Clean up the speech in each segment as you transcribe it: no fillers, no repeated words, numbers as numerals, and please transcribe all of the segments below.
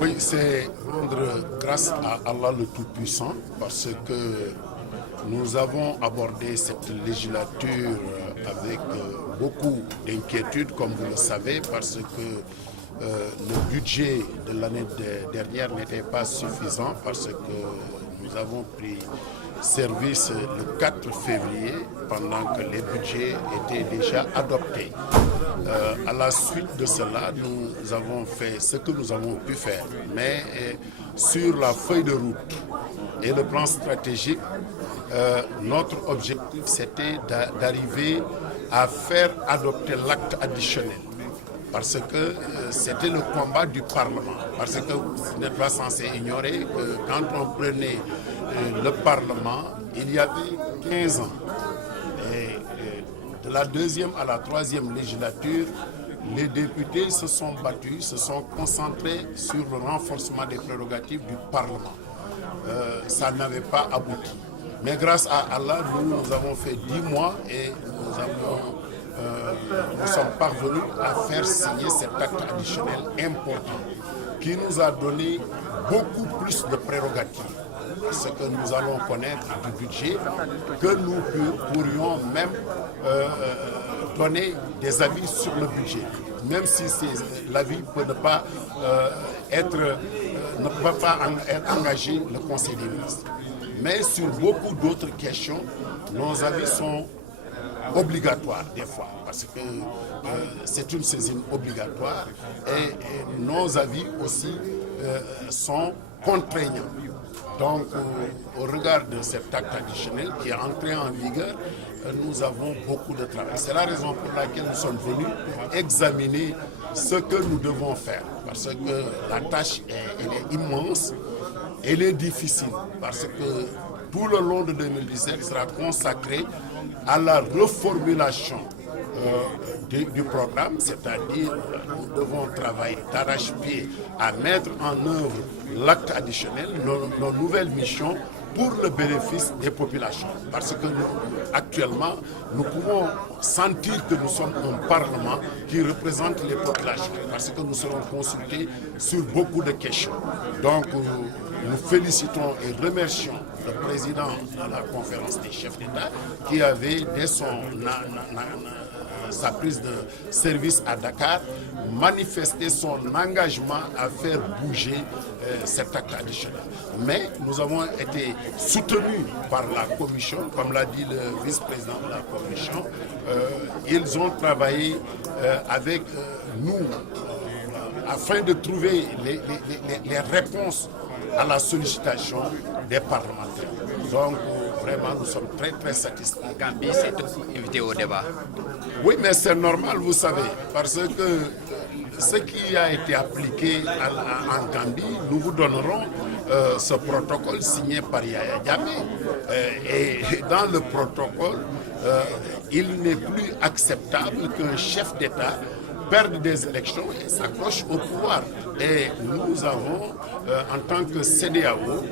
Oui, c'est rendre grâce à Allah le Tout-Puissant parce que nous avons abordé cette législature avec beaucoup d'inquiétude, comme vous le savez, parce que le budget de l'année dernière n'était pas suffisant, parce que nous avons pris service le 4 février pendant que les budgets étaient déjà adoptés. À la suite de cela, nous avons fait ce que nous avons pu faire, mais sur la feuille de route et le plan stratégique, notre objectif c'était d'arriver à faire adopter l'acte additionnel. Parce que c'était le combat du Parlement. Parce que vous n'êtes pas censé ignorer que quand on prenait le Parlement, il y avait 15 ans. Et de la deuxième à la troisième législature, les députés se sont battus, se sont concentrés sur le renforcement des prérogatives du Parlement. Ça n'avait pas abouti. Mais grâce à Allah, nous avons fait 10 mois et nous sommes parvenus à faire signer cet acte additionnel important qui nous a donné beaucoup plus de prérogatives. Ce que nous allons connaître du budget, que nous pourrions même donner des avis sur le budget, même si l'avis peut ne pas être engagé le Conseil des ministres. Mais sur beaucoup d'autres questions, nos avis sont obligatoires des fois, parce que c'est une saisine obligatoire et nos avis aussi sont contraignants. Donc, au regard de cet acte additionnel qui est entré en vigueur, nous avons beaucoup de travail. C'est la raison pour laquelle nous sommes venus examiner ce que nous devons faire, parce que la tâche elle est immense, elle est difficile, parce que tout le long de 2017 sera consacré à la reformulation du programme, c'est-à-dire nous devons travailler d'arrache-pied à mettre en œuvre l'acte additionnel, nos nouvelles missions pour le bénéfice des populations. Parce que actuellement, nous pouvons sentir que nous sommes un Parlement qui représente les populations, parce que nous serons consultés sur beaucoup de questions. Donc, nous félicitons et remercions le président de la conférence des chefs d'État qui avait, dès sa prise de service à Dakar, manifesté son engagement à faire bouger cet acte additionnel. Mais nous avons été soutenus par la commission, comme l'a dit le vice-président de la commission. Ils ont travaillé avec nous afin de trouver les réponses à la sollicitation des parlementaires. Donc, vraiment, nous sommes très, très satisfaits. Gambie s'est aussi invité au débat. Oui, mais c'est normal, vous savez, parce que ce qui a été appliqué en Gambie, nous vous donnerons ce protocole signé par Yaya Jammeh. Et dans le protocole, il n'est plus acceptable qu'un chef d'État perdre des élections et s'accroche au pouvoir. Et nous avons, en tant que CEDEAO,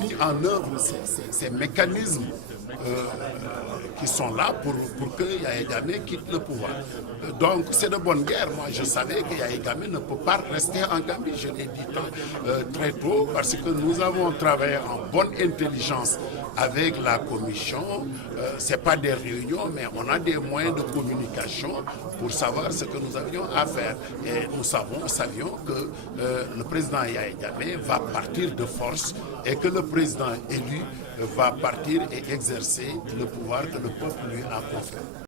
mis en œuvre ces mécanismes qui sont là pour que Yaya Jammeh quitte le pouvoir. Donc c'est de bonne guerre. Moi je savais que Yaya Jammeh ne peut pas rester en Gambie. Je l'ai dit très tôt, parce que nous avons travaillé en bonne intelligence avec la commission. Ce n'est pas des réunions, mais on a des moyens de communication pour savoir ce que nous avions à faire. Et nous savions que le président Yaya Jammeh va partir de force et que le président élu va partir et exercer le pouvoir que le peuple lui a conféré.